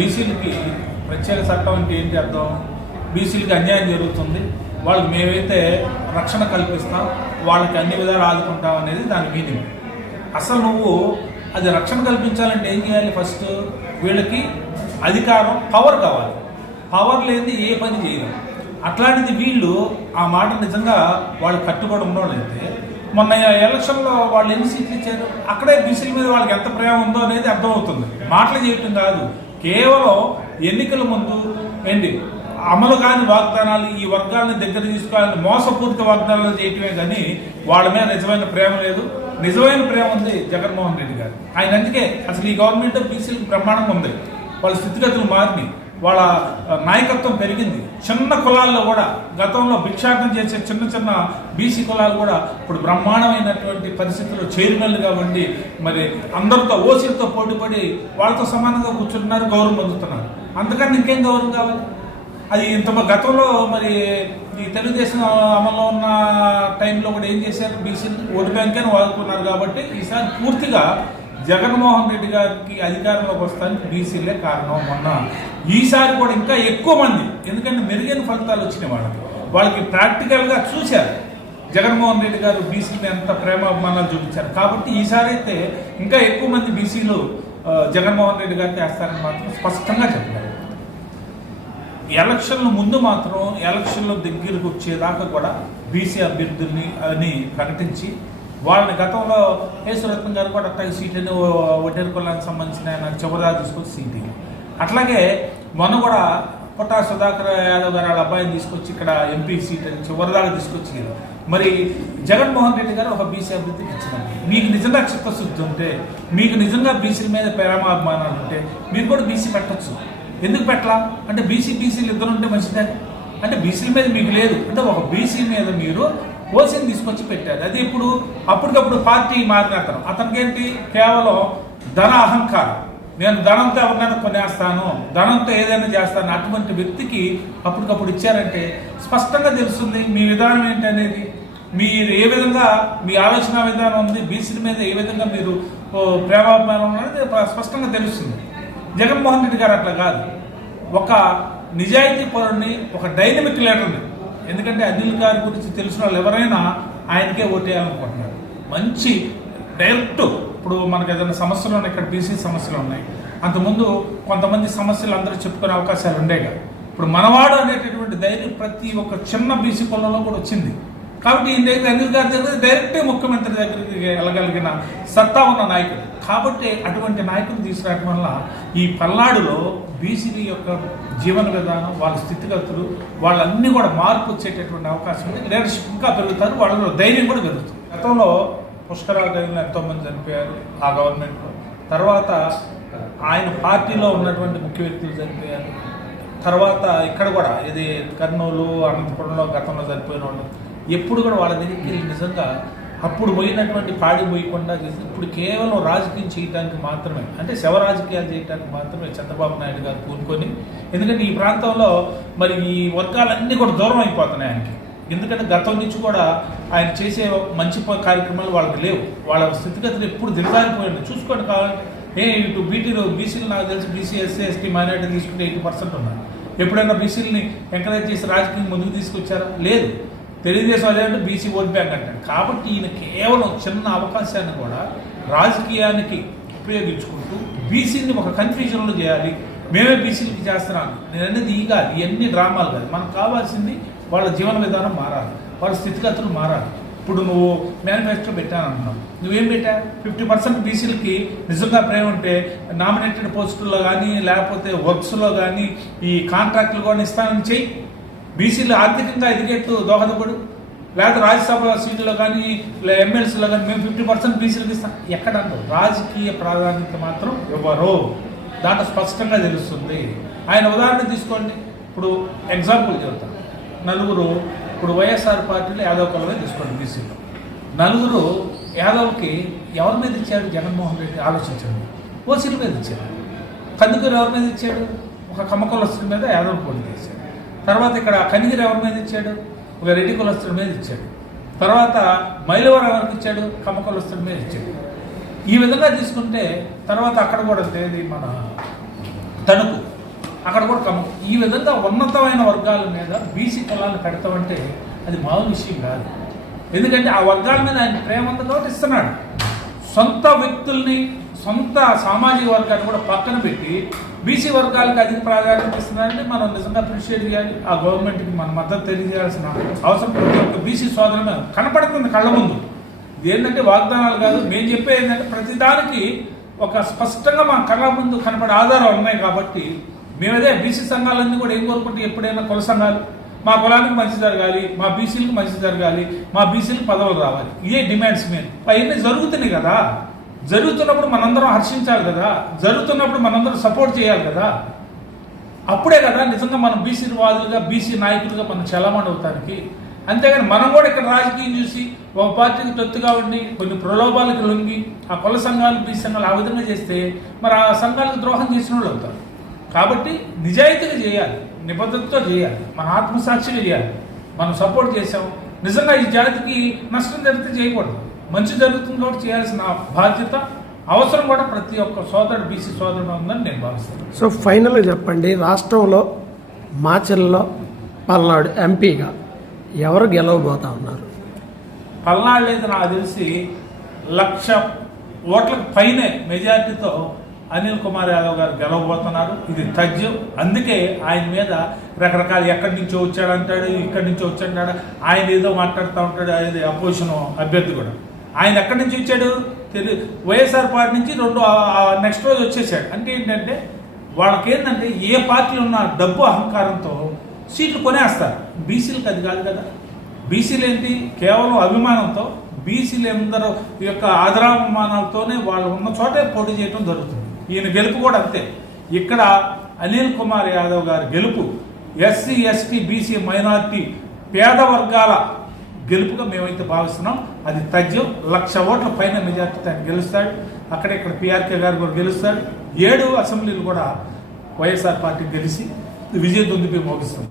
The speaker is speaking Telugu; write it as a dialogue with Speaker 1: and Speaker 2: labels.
Speaker 1: బీసీలకి ప్రత్యేక చట్టం అంటే ఏంటి అర్థం బీసీలకి అన్యాయం జరుగుతుంది. వాళ్ళకి మేమైతే రక్షణ కల్పిస్తాం. వాళ్ళకి అన్ని విధాలు ఆదుకుంటాం అనేది దాని మీనింగ్. అసలు నువ్వు అది రక్షణ కల్పించాలంటే ఏం చేయాలి ఫస్ట్? వీళ్ళకి అధికారం పవర్ కావాలి. పవర్ లేనిది ఏ పని చేయలేం. అట్లాంటిది వీళ్ళు ఆ మాట నిజంగా వాళ్ళు కట్టుబడి ఉన్నోళ్ళైతే మొన్న ఎలక్షన్లో వాళ్ళు ఎన్ని సీట్లు ఇచ్చారు? అక్కడే బీసీల మీద వాళ్ళకి ఎంత ప్రేమ ఉందో అనేది అర్థమవుతుంది. మాటలు చేయటం కాదు. కేవలం ఎన్నికల ముందు ఏంటి? అమలు కాని వాగ్దానాలు ఈ వర్గాలను దగ్గర తీసుకోవాలని మోసపూరిత వాగ్దానాలు చేయటమే కానీ వాళ్ళ మీద నిజమైన ప్రేమ లేదు. నిజమైన ప్రేమ ఉంది జగన్మోహన్ రెడ్డి గారు. ఆయన అందుకే అసలు ఈ గవర్నమెంట్ బీసీలకు బ్రహ్మాండంగా ఉంది. వాళ్ళ స్థితిగతులు మారినాయి. వాళ్ళ నాయకత్వం పెరిగింది. చిన్న కులాల్లో కూడా గతంలో భిక్షాటం చేసే చిన్న చిన్న బీసీ కులాలు కూడా ఇప్పుడు బ్రహ్మాండమైనటువంటి పరిస్థితుల్లో చైర్మన్లుగా ఉండి మరి అందరితో ఓసీలతో పోటీపడి వాళ్ళతో సమానంగా కూర్చుంటున్నారు గౌరవం పొందుతున్నారు. అందుకని ఇంకేం గౌరవం కావాలి? అది ఇంత గతంలో మరి ఈ తెలుగుదేశం అమల్లో ఉన్న టైంలో కూడా ఏం చేశారు? బీసీలు ఓటు బ్యాంక్ అని వాడుకున్నారు కాబట్టి ఈసారి పూర్తిగా జగన్మోహన్ రెడ్డి గారికి అధికారంలోకి వస్తానికి బీసీలే కారణం మొన్న. ఈసారి కూడా ఇంకా ఎక్కువ మంది ఎందుకంటే మెరుగైన ఫలితాలు వచ్చినాయి వాళ్ళకి. వాళ్ళకి ప్రాక్టికల్గా చూశారు. జగన్మోహన్ రెడ్డి గారు బీసీలు ఎంత ప్రేమ అభిమానాలు చూపించారు. కాబట్టి ఈసారి అయితే ఇంకా ఎక్కువ మంది బీసీలు జగన్మోహన్ రెడ్డి గారికి వేస్తారని మాత్రం స్పష్టంగా చెప్పారు. ఎలక్షన్ల ముందు మాత్రం ఎలక్షన్ల దగ్గరకు వచ్చేదాకా కూడా బీసీ అభ్యర్థుల్ని అని ప్రకటించి వాళ్ళని గతంలో యేసురత్నం గారు కూడా అట్లా సీట్లని ఒడ్డేరు కులానికి సంబంధించిన ఆయన చివరిదాకా తీసుకొచ్చి సీట్ ఇవ్వాలి. అట్లాగే మొన్న కూడా పుట్టా సుధాకర్ యాదవ్ గారు వాళ్ళ అబ్బాయిని తీసుకొచ్చి ఇక్కడ ఎంపీ సీట్ అని చివరిదాకా తీసుకొచ్చి మరి జగన్మోహన్ రెడ్డి గారు ఒక బీసీ అభివృద్ధికి ఇచ్చినారు మీకు నిజంగా చిత్తశుద్ధి ఉంటే మీకు నిజంగా బీసీల మీద ప్రేమాభిమానాలు ఉంటే మీరు కూడా బీసీ పెట్టచ్చు. ఎందుకు పెట్టలా? అంటే బీసీ బీసీలు ఇద్దరు ఉంటే మంచిదే. అంటే బీసీల మీద మీకు లేదు. అంటే ఒక బీసీ మీద మీరు ఓసీని తీసుకొచ్చి పెట్టారు. అది ఇప్పుడు అప్పటికప్పుడు పార్టీ మారిన అతను. అతనికేంటి? కేవలం ధన అహంకారం. నేను ధనంతో ఎవరినైనా కొనేస్తాను ధనంతో ఏదైనా చేస్తాను అటువంటి వ్యక్తికి అప్పటికప్పుడు ఇచ్చారంటే స్పష్టంగా తెలుస్తుంది మీ విధానం ఏంటనేది. మీరు ఏ విధంగా మీ ఆలోచన విధానం ఉంది బీసీల మీద ఏ విధంగా మీరు ప్రేమాభిమానం అనేది స్పష్టంగా తెలుస్తుంది. జగన్మోహన్ రెడ్డి గారు అట్లా కాదు. ఒక నిజాయితీ పరుడిని ఒక డైనమిక్ లీడర్ని ఎందుకంటే అనిల్ గారి గురించి తెలిసిన వాళ్ళు ఎవరైనా ఆయనకే ఓటేయాలనుకుంటున్నారు. మంచి డైరెక్ట్ ఇప్పుడు మనకు ఏదైనా సమస్యలు ఉన్నాయి ఇక్కడ బీసీ సమస్యలు ఉన్నాయి. అంతకుముందు కొంతమంది సమస్యలు అందరూ చెప్పుకునే అవకాశాలు ఉండేగా ఇప్పుడు మనవాడు అనేటటువంటి ధైర్యం ప్రతి ఒక్క చిన్న బీసీ కులంలో కూడా వచ్చింది. కాబట్టి ఈ దగ్గర అనిల్ గారి దగ్గర డైరెక్ట్ ముఖ్యమంత్రి దగ్గరికి వెళ్ళగలిగిన సత్తా ఉన్న నాయకుడు. కాబట్టి అటువంటి నాయకులు తీసుకురావడం వల్ల ఈ పల్నాడులో బీసీల యొక్క జీవన విధానం వాళ్ళ స్థితిగతులు వాళ్ళన్నీ కూడా మార్పు వచ్చేటటువంటి అవకాశం ఉంది. లీడర్షిప్ ఇంకా పెరుగుతారు వాళ్ళలో ధైర్యం కూడా పెరుగుతుంది. గతంలో పుష్కరాల టైంలో ఎంతోమంది చనిపోయారు ఆ గవర్నమెంట్లో తర్వాత ఆయన పార్టీలో ఉన్నటువంటి ముఖ్య వ్యక్తులు చనిపోయారు. తర్వాత ఇక్కడ కూడా ఇది కర్నూలు అనంతపురంలో గతంలో చనిపోయిన వాళ్ళు. ఎప్పుడు కూడా వాళ్ళ దగ్గరికి నిజంగా అప్పుడు పోయినటువంటి పాడి పోయకుండా చేసి ఇప్పుడు కేవలం రాజకీయం చేయడానికి మాత్రమే అంటే శవ రాజకీయాలు చేయడానికి మాత్రమే చంద్రబాబు నాయుడు గారు కూనుకొని ఎందుకంటే ఈ ప్రాంతంలో మరి ఈ వర్గాలన్నీ కూడా దూరం అయిపోతున్నాయి ఆయనకి. ఎందుకంటే గతం నుంచి కూడా ఆయన చేసే మంచి కార్యక్రమాలు వాళ్ళకి లేవు. వాళ్ళ స్థితిగతులు ఎప్పుడు దిగజారిపోయింది చూసుకోండి కావాలంటే ఏ ఇటు బీటీలో బీసీలు నాకు తెలిసి బీసీ ఎస్సీ ఎస్టీ మైనార్టీ తీసుకుంటే ఎయిటీ పర్సెంట్ ఉన్నారు. ఎప్పుడైనా బీసీలని ఎంకరేజ్ చేసి రాజకీయం ముందుకు తీసుకొచ్చారా? లేదు. తెలుగుదేశం అదేంటే బీసీ ఓట్ బ్యాంక్ అంటాడు కాబట్టి ఈయన కేవలం చిన్న అవకాశాన్ని కూడా రాజకీయానికి ఉపయోగించుకుంటూ బీసీని ఒక కన్ఫ్యూజన్లో చేయాలి. మేమే బీసీలకి చేస్తున్నాను నేను అనేది ఈ కాదు. ఇవన్నీ డ్రామాలు కాదు. మనకు కావాల్సింది వాళ్ళ జీవన విధానం మారాలి. వాళ్ళ స్థితిగతులు మారాలి. ఇప్పుడు నువ్వు మేనిఫెస్టో పెట్టానంటున్నావు నువ్వేం పెట్టా ఫిఫ్టీ పర్సెంట్ బీసీలకి నిజంగా ప్రేమ ఉంటే నామినేటెడ్ పోస్టుల్లో కానీ లేకపోతే వర్క్స్లో కానీ ఈ కాంట్రాక్టులు కూడా ఇస్తానని చెయ్యి. బీసీలు ఆర్థికంగా ఎదిగేట్టు దోహదపడు. లేకపోతే రాజ్యసభ సీట్లో కానీ ఎమ్మెల్సీలో కానీ మేము ఫిఫ్టీ పర్సెంట్ బీసీలకు ఇస్తాం. ఎక్కడ రాజకీయ ప్రాధాన్యత మాత్రం ఇవ్వరు దాంట్లో స్పష్టంగా తెలుస్తుంది. ఆయన ఉదాహరణ తీసుకోండి. ఇప్పుడు ఎగ్జాంపుల్ చెబుతాను. నలుగురు ఇప్పుడు వైఎస్ఆర్ పార్టీలో యాదవ్ కులమే తీసుకోండి బీసీలో. నలుగురు యాదవ్కి ఎవరి మీద ఇచ్చాడు జగన్మోహన్ రెడ్డి? ఆలోచించండి. ఓసీల మీద ఇచ్చాడు కందుకూరు ఎవరి మీద ఇచ్చాడు? ఒక కమ్మ కులస్తుల మీద యాదవ్ పోటీ చేశాడు. తర్వాత ఇక్కడ కనిగిరి ఎవరి మీద ఇచ్చాడు? ఒక రెడ్డి కులస్తుల మీద ఇచ్చాడు. తర్వాత మైలవరం ఎవరికి ఇచ్చాడు? కమ్మ మీద ఇచ్చాడు. ఈ విధంగా తీసుకుంటే తర్వాత అక్కడ కూడా అంతే మన తణుకు. అక్కడ కూడా కమ్మ. ఈ విధంగా ఉన్నతమైన వర్గాల మీద బీసీ కులాలను పెడతామంటే అది మామూలు విషయం కాదు. ఎందుకంటే ఆ వర్గాల మీద ఆయన ప్రేమ ఉంది కాబట్టి ఇస్తున్నాడు. సొంత వ్యక్తుల్ని సొంత సామాజిక వర్గాన్ని కూడా పక్కన పెట్టి బీసీ వర్గాలకు అధిక ప్రాధాన్యత ఇస్తున్నారంటే మనం నిజంగా అప్రిషియేట్ చేయాలి. ఆ గవర్నమెంట్కి మన మద్దతు తెలియజేయాల్సిన అవసరం ప్రతి ఒక్క బీసీ సోదరు మీద కనపడుతుంది కళ్ళ ముందు. ఇది ఏంటంటే వాగ్దానాలు కాదు. మేము చెప్పే ఏంటంటే ప్రతిదానికి ఒక స్పష్టంగా మా కళ్ళ ముందు కనపడే ఆధారాలు ఉన్నాయి కాబట్టి మేమదే బీసీ సంఘాలన్నీ కూడా ఏం కోరుకుంటే? ఎప్పుడైనా కుల సంఘాలు. మా కులానికి మంచి జరగాలి మా బీసీలకు మంచి జరగాలి మా బీసీలకు పదవులు రావాలి. ఇదే డిమాండ్స్ మేము అవన్నీ జరుగుతున్నాయి కదా. జరుగుతున్నప్పుడు మనందరం హర్షించాలి కదా. జరుగుతున్నప్పుడు మనందరం సపోర్ట్ చేయాలి కదా. అప్పుడే కదా నిజంగా మనం బీసీ వాదులుగా బీసీ నాయకులుగా మనం చలామణి అవుతానికి. అంతేగాని మనం కూడా ఇక్కడ రాజకీయం చూసి ఒక పార్టీకి తొత్తుగా ఉండి కొన్ని ప్రలోభాలకు లొంగి ఆ కుల సంఘాలు బీసీ సంఘాలు ఆ విధంగా చేస్తే మరి ఆ సంఘాలకు ద్రోహం చేసిన వాళ్ళు అవుతారు. కాబట్టి నిజాయితీగా చేయాలి నిబద్ధతతో చేయాలి మన ఆత్మసాక్షిగా చేయాలి. మనం సపోర్ట్ చేసాం నిజంగా ఈ జాతికి నష్టం జరిగితే చేయకూడదు. మంచి జరుగుతుంది కాబట్టి చేయాల్సిన బాధ్యత అవసరం కూడా ప్రతి ఒక్క సోదరుడు బీసీ సోదరుడు ఉందని నేను భావిస్తాను.
Speaker 2: సో ఫైనల్గా చెప్పండి రాష్ట్రంలో మాచల్లో పల్నాడు ఎంపీగా ఎవరు గెలవబోతా ఉన్నారు?
Speaker 1: పల్నాడు లేదు నాకు తెలిసి లక్ష ఓట్లకు పైనే మెజార్టీతో అనిల్ కుమార్ యాదవ్ గారు గెలవబోతున్నారు. ఇది తథ్యం అందుకే ఆయన మీద రకరకాల ఎక్కడి నుంచో వచ్చాడంటాడు ఇక్కడి నుంచో వచ్చాడంటాడు ఆయన ఏదో మాట్లాడుతూ ఉంటాడు అది అపోజిషన్ అభ్యర్థి కూడా. ఆయన ఎక్కడి నుంచి వచ్చాడు? తెలియదు వైఎస్ఆర్ పార్టీ నుంచి రెండు నెక్స్ట్ రోజు వచ్చేసాడు. అంటే ఏంటంటే వాళ్ళకి ఏంటంటే ఏ పార్టీలో ఉన్న డబ్బు అహంకారంతో సీట్లు కొనేస్తారు. బీసీలకు అది కాదు కదా. బీసీలు ఏంటి? కేవలం అభిమానంతో బీసీలు అందరూ యొక్క ఆదరాభిమానాలతోనే వాళ్ళు ఉన్న చోటే పోటీ చేయడం జరుగుతుంది. ఈయన గెలుపు కూడా అంతే. ఇక్కడ అనిల్ కుమార్ యాదవ్ గారి గెలుపు ఎస్సీ ఎస్టీ బీసీ మైనార్టీ పేద వర్గాల గెలుపుగా మేమైతే భావిస్తున్నాం. అది తథ్యం లక్ష ఓట్ల పైన మెజార్టీ ఆయన గెలుస్తాడు. అక్కడ ఇక్కడ పిఆర్కే గారు కూడా గెలుస్తాడు. ఏడు అసెంబ్లీలు కూడా వైఎస్ఆర్ పార్టీ గెలిచి విజయ దుందుపై మోగిస్తుంది.